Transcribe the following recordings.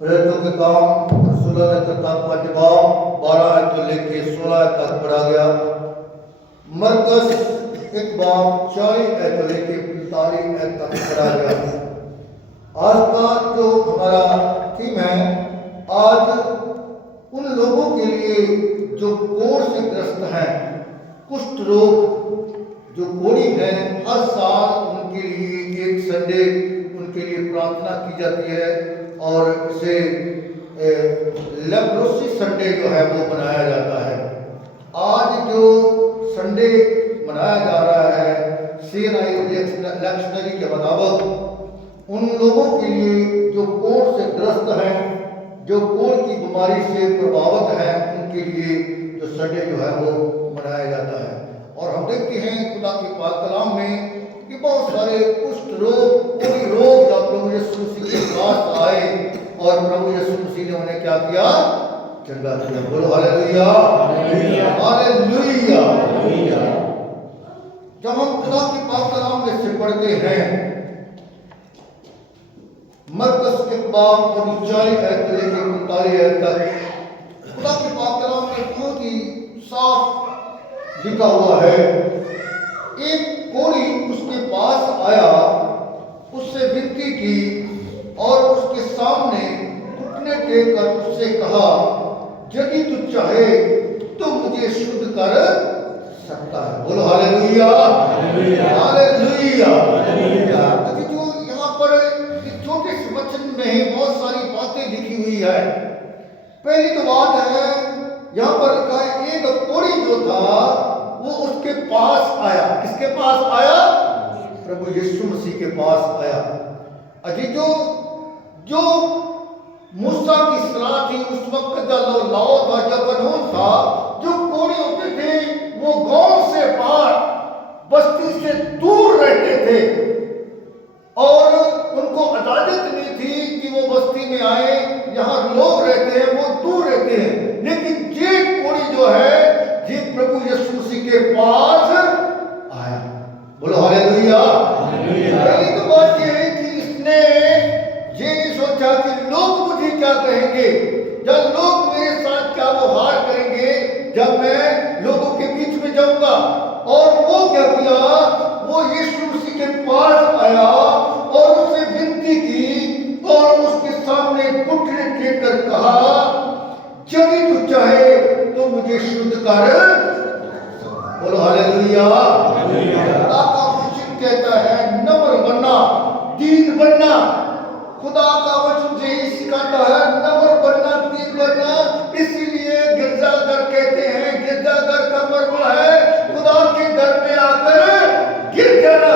प्रेरितों के काम रसूलों ने किताब का जवाब 12 तो लेके 16 तक पढ़ा गया। मरकस एक बाब 40 तो लेके 45 तक पढ़ा गया। आज का जो हमारा थीम है, आज उन लोगों के लिए जो कोढ़ से ग्रस्त हैं, कुष्ठ रोग जो कोढ़ी है, हर साल उनके लिए एक संडे उनके लिए प्रार्थना की जाती है और इसे लेप्रोसी संडे जो है वो मनाया जाता है। आज जो संडे मनाया जा रहा है CNI लैक्शनरी के मुताबिक उन लोगों के लिए जो कोढ़ से ग्रस्त हैं, जो कोढ़ की बीमारी से प्रभावित हैं, उनके लिए जो संडे जो है वो मनाया जाता है। और हम देखते हैं खुदा के पाक कलाम में कि बहुत सारे कुष्ठ रोग, कोई रोग जब प्रभु यीशु मसीह के पास आए और प्रभु यीशु मसीह ने उन्हें क्या किया? चंगा किया। बोलो हालेलुया, हालेलुया। जब हम खुदा के पाक कलाम में से पढ़ते हैं, मरकस के बाब 40 लेके 45 तक खुदा के पाक कलाम में बहुत ही साफ लिखा हुआ है। एक कोढ़ी उसके पास आया, उससे विनती की और उसके सामने घुटने टेक कर उससे कहा, यदि तू चाहे तो मुझे शुद्ध कर सकता है। बोलो हालेलुया, हालेलुया। अभी जो यहाँ पर एक छोटे से वचन में ही बहुत सारी बातें लिखी हुई है। पहली तो बात है, यहाँ पर लिखा है एक कोढ़ी जो था वो उसके पास आया। किसके पास आया? प्रभु यीशु मसीह के पास आया। अजी जो मूसा की सलाह थी उस वक्त का जो लाओ था, जो कानून था, जो कोढ़ी होते थे वो गांव से बाहर बस्ती से दूर रहते थे और उनको इजाजत नहीं थी कि वो बस्ती में आए। यहाँ लोग रहते हैं वो दूर रहते हैं, लेकिन ये कोढ़ी जो है ये प्रभु यीशु मसीह के पास आया। बोलो हालेलुया। पहली तो बात ये है कि इसने ये नहीं सोचा कि लोग मुझे क्या कहेंगे, जब लोग मेरे साथ क्या व्यवहार करेंगे जब मैं लोगों के बीच में जाऊंगा। और वो क्या किया? वो यीशु मसीह के पास आया और उससे विनती की और उसके सामने घुटने टेक कर कहा, यदि तू चाहे तो मुझे शुद्ध कर। बोलो हालेलुया। खुदा का वचन कहता है नम्र बनना, दीन बनना। खुदा का वचन यही सिखाता है, नम्र बनना, दीन बनना। इसीलिए गिरजाघर कहते हैं, गिरजाघर का मर्म है खुदा के घर में आकर गिर जाना।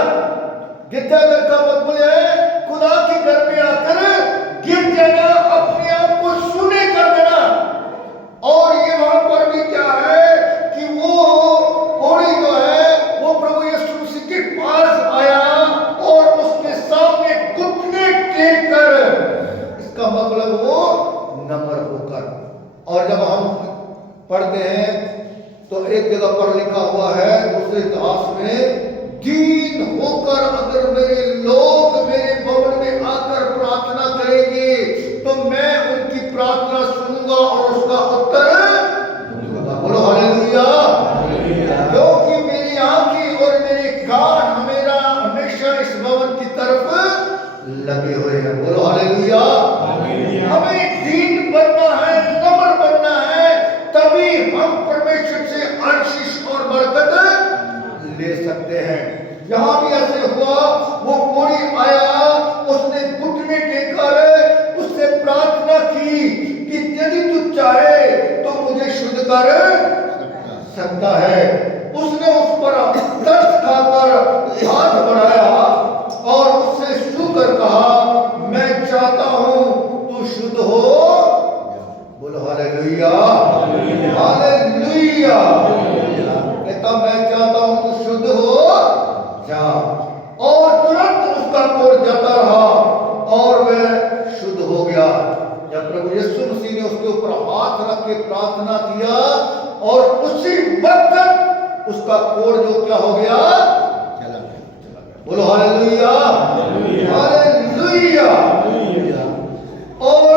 गिरजाघर का मतलब है खुदा के घर में आकर गिर जाना, अपने आप को सुने कर देना। और ये वहां पर भी क्या है कि वो कोढ़ी जो है वो प्रभु यीशु मसीह के पास आया और उसके सामने घुटने टेक कर, इसका मतलब वो नम्र होकर। और जब हम पढ़ते हैं तो एक जगह पर लिखा हुआ है दूसरे इतिहास में, दीन होकर अगर मेरे लोग मेरे भवन में आकर प्रार्थना करेंगे तो मैं उनकी प्रार्थना सुनूंगा और उसका उत्तर दूंगा। बोलो हालेलुया। क्योंकि मेरी आंखें और मेरे कान हमेशा इस भवन की तरफ लगे हुए हैं। बोलो हालेलुया। हमें दीन बनना है, नम्र बनना है, तभी हम परमेश्वर से आशीष और बरकत ले सकते हैं। यहाँ भी ऐसे हुआ, वो कोढ़ी आया, उसने घुटने टेकर उससे प्रार्थना की कि यदि तू चाहे तो मुझे शुद्ध कर सकता है। उसने उस पर तरस खाकर हाथ बढ़ाया और उससे छू कर कहा, मैं चाहता हूं तू शुद्ध हो। बोलो हालेलुया, हालेलुया। कहता मैं चाहता हूं तू शुद्ध हो जा। और तुरंत उसका कोढ़ जाता रहा और वह शुद्ध हो गया। जब प्रभु यीशु मसीह ने उसके ऊपर हाथ रख के प्रार्थना किया और उसी वक्त उसका कोढ़ जो क्या हो गया? चला गया। बोलो हालेलुया, हालेलुया। और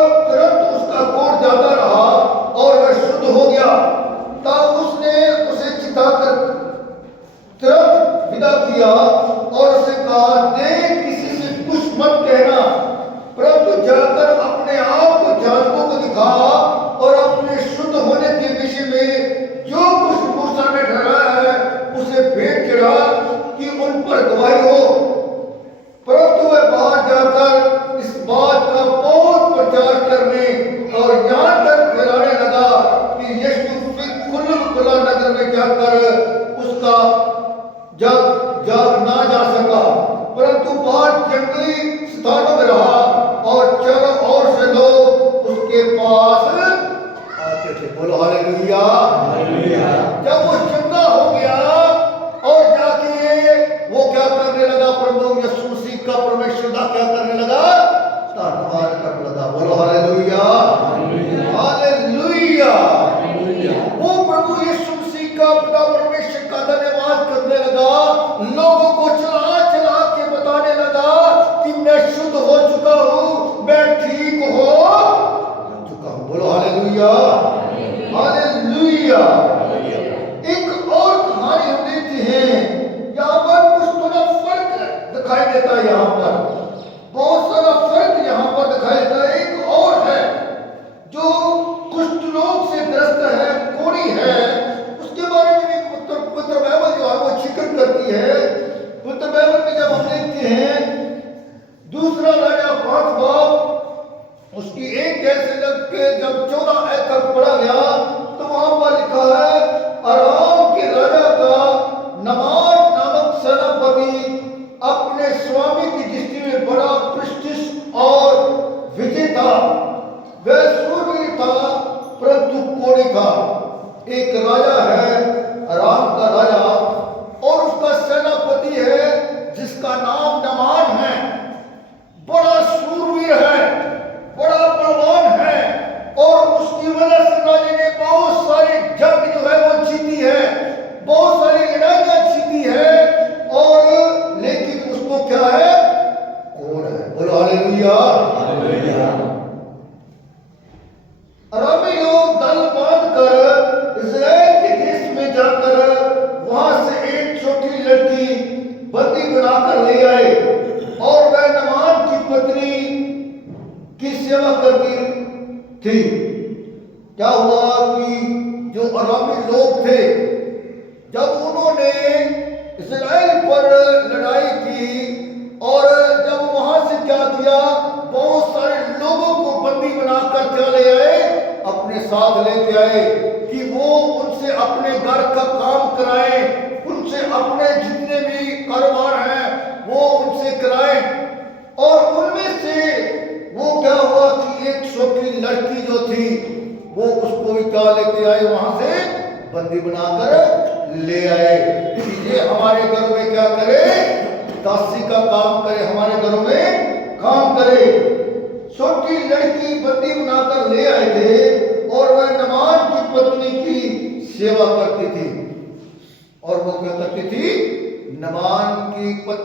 उसकी एक जैसे लग के जब 14 आयत तक पढ़ा गया तो वहां पर लिखा है, अराम के राजा का नमान नामक सेनापति अपने स्वामी की दृष्टि में बड़ा प्रतिष्ठित और विजय था। वह सूरवीर था परंतु कोढ़ी था। एक राजा है अराम का राजा और उसका सेनापति है जिसका नाम नमान है। बड़ा सूरवीर है, बड़ा बलवान है और उसकी वजह से राजा ने बहुत सारी जंग जो है वो जीती है, बहुत सारी लड़ाइयां जीती है। और लेकिन उसको क्या है, कौन है? बोलो हालेलुया। अरामी लोग दल बांधकर इस्राएल के देश में जाकर वहां से एक छोटी लड़की बंदी बनाकर ले आए और वह नमान की पत्नी की सेवा करती थी। क्या हुआ कि जो अरामी लोग थे, जब उन्होंने इस्राएल पर लड़ाई की और जब वहां से क्या किया, बहुत सारे लोगों को बंदी बनाकर क्या ले आए, अपने साथ लेके आए कि वो उनसे अपने घर का काम कराएं, उनसे अपने जितने भी कारोबार हैं वो उनसे कराएं। और उनमें से वो क्या हुआ कि एक छोटी लड़की जो थी वो उसको भी क्या लेके आए, वहां से बंदी बनाकर ले आए। ये हमारे घर में क्या करे, दासी का काम करे, हमारे घरों में काम करे। छोटी लड़की बंदी बनाकर ले आए थे और वह नमान की पत्नी की सेवा करती थी। और वो क्या करती थी, नमान की पत्नी